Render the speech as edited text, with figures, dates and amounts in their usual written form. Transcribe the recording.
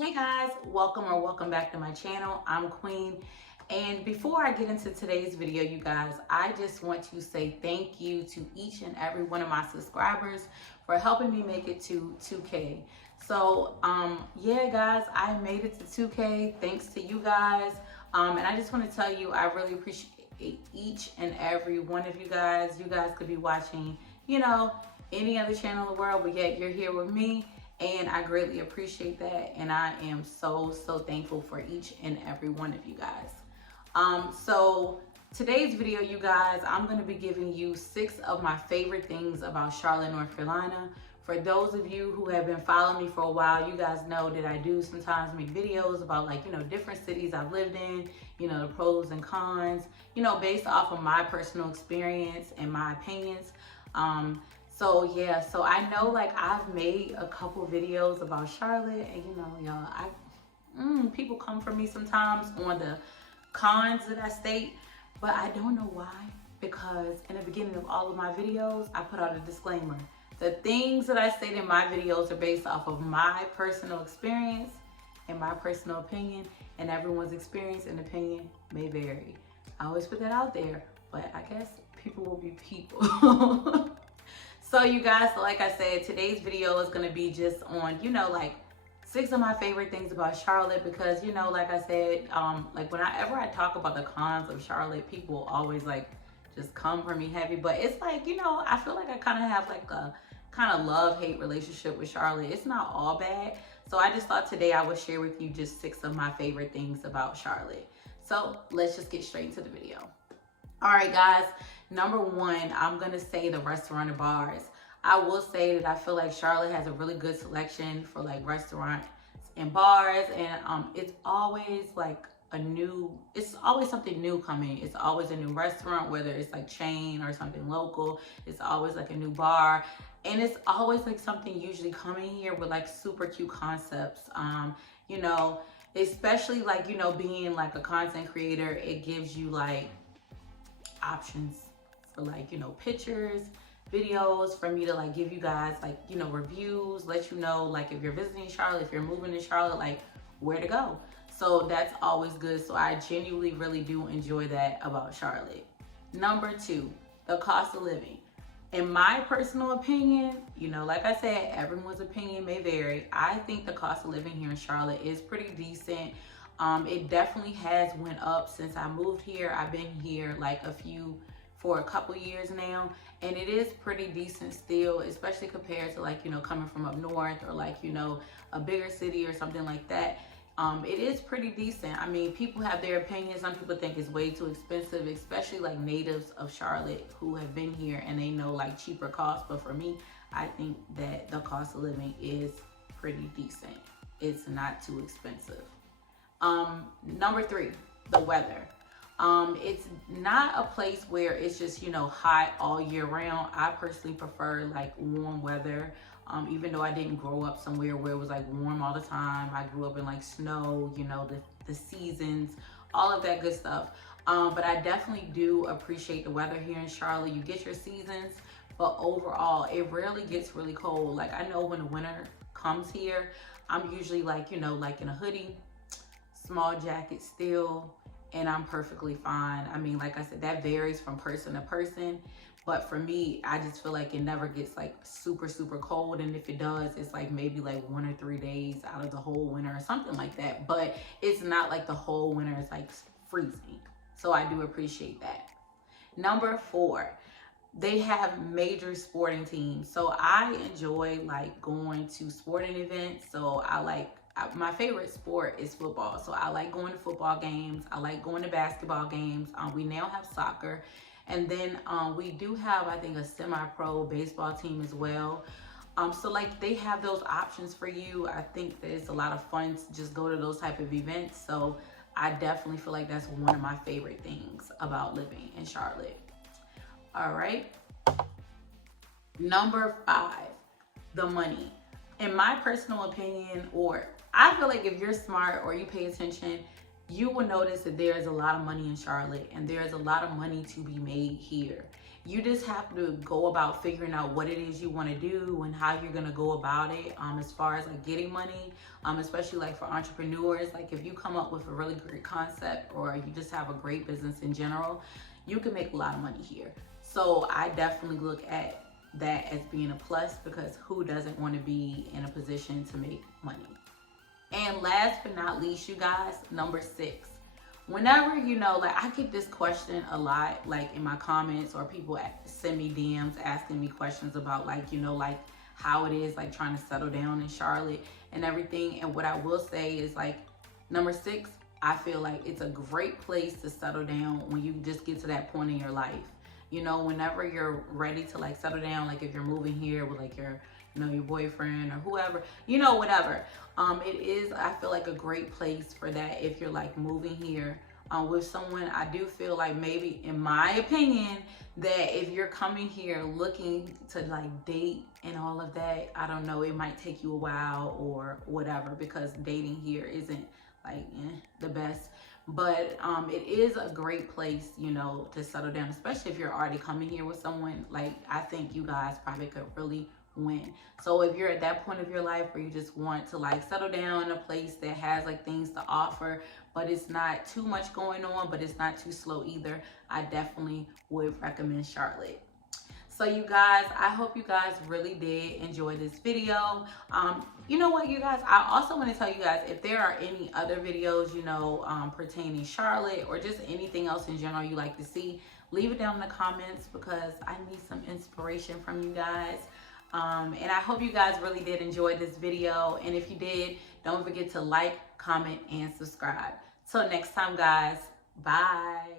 Hey guys, welcome back to my channel. I'm Queen. And before I get into today's video, you guys, I just want to say thank you to each and every one of my subscribers for helping me make it to 2K. So, yeah, guys, I made it to 2K thanks to you guys. And I just want to tell you, I really appreciate each and every one of you guys. You guys could be watching, any other channel in the world, but yet you're here with me. And I greatly appreciate that. And I am so thankful for each and every one of you guys. So today's video, you guys, I'm going to be giving you 6 of my favorite things about Charlotte, North Carolina. For those of you who have been following me for a while, you guys know that I do sometimes make videos about different cities I've lived in, the pros and cons, based off of my personal experience and my opinions. So yeah, so I know I've made a couple videos about Charlotte, and y'all, people come for me sometimes on the cons that I state, but I don't know why, because in the beginning of all of my videos, I put out a disclaimer. The things that I state in my videos are based off of my personal experience and my personal opinion, and everyone's experience and opinion may vary. I always put that out there, but I guess people will be people. So you guys, like I said, today's video is going to be just on, 6 of my favorite things about Charlotte, because, like I said, whenever I talk about the cons of Charlotte, people always just come for me heavy. But it's I feel like I kind of have a kind of love-hate relationship with Charlotte. It's not all bad. So I just thought today I would share with you just 6 of my favorite things about Charlotte. So let's just get straight into the video. All right, guys. Number 1, I'm going to say the restaurant and bars. I will say that I feel like Charlotte has a really good selection for restaurants and bars. And it's always it's always something new coming. It's always a new restaurant, whether it's chain or something local. It's always a new bar. And it's always something usually coming here with super cute concepts. Especially being a content creator, it gives you options for pictures, videos, for me to give you guys reviews, let you know if you're visiting Charlotte, if you're moving to Charlotte, where to go. So that's always good. So I genuinely really do enjoy that about Charlotte. Number 2, the cost of living. In my personal opinion, like I said, everyone's opinion may vary. I think the cost of living here in Charlotte is pretty decent. It definitely has went up since I moved here. I've been here for a couple years now, and it is pretty decent still, especially compared to coming from up north or a bigger city or something like that. It is pretty decent. I mean, people have their opinions. Some people think it's way too expensive, especially natives of Charlotte who have been here and they know cheaper costs. But for me, I think that the cost of living is pretty decent. It's not too expensive. Number 3, the weather. It's not a place where it's just, hot all year round. I personally prefer warm weather. Even though I didn't grow up somewhere where it was warm all the time. I grew up in snow, the seasons, all of that good stuff. But I definitely do appreciate the weather here in Charlotte. You get your seasons, but overall, it rarely gets really cold. I know when the winter comes here, I'm usually in a hoodie, small jacket still, and I'm perfectly fine. I mean, like I said, that varies from person to person, but for me, I just feel it never gets super cold, and if it does, it's maybe 1 or 3 days out of the whole winter or something like that. But it's not the whole winter is freezing, so I do appreciate that. Number 4, they have major sporting teams, so I enjoy going to sporting events. So my favorite sport is football. So I like going to football games. I like going to basketball games. We now have soccer. And then we do have, I think, a semi-pro baseball team as well. So they have those options for you. I think that it's a lot of fun to just go to those type of events. So I definitely feel that's one of my favorite things about living in Charlotte. All right. Number 5, the money. In my personal opinion, I feel if you're smart or you pay attention, you will notice that there is a lot of money in Charlotte, and there is a lot of money to be made here. You just have to go about figuring out what it is you want to do and how you're going to go about it, as far as like getting money, especially like for entrepreneurs. Like if you come up with a really great concept, or you just have a great business in general, you can make a lot of money here. So I definitely look at that as being a plus, because who doesn't want to be in a position to make money? And last but not least, you guys, number 6. Whenever, like I get this question a lot, like in my comments, or people send me DMs asking me questions about like, like how it is like trying to settle down in Charlotte and everything. And what I will say is like, number 6, I feel like it's a great place to settle down when you just get to that point in your life. Whenever you're ready to like settle down, like if you're moving here with like your, your boyfriend or whoever, whatever. It is, I feel like, a great place for that if you're like moving here with someone. I do feel like, maybe in my opinion, that if you're coming here looking to like date and all of that, I don't know, it might take you a while or whatever, because dating here isn't like the best. But it is a great place, to settle down, especially if you're already coming here with someone. Like, I think you guys probably could really win. So if you're at that point of your life where you just want to like settle down in a place that has like things to offer, but it's not too much going on, but it's not too slow either, I definitely would recommend Charlotte. So you guys, I hope you guys really did enjoy this video. You know what, you guys, I also want to tell you guys, if there are any other videos, pertaining Charlotte, or just anything else in general you like to see, leave it down in the comments, because I need some inspiration from you guys. And I hope you guys really did enjoy this video. And if you did, don't forget to like, comment, and subscribe. Till next time, guys. Bye.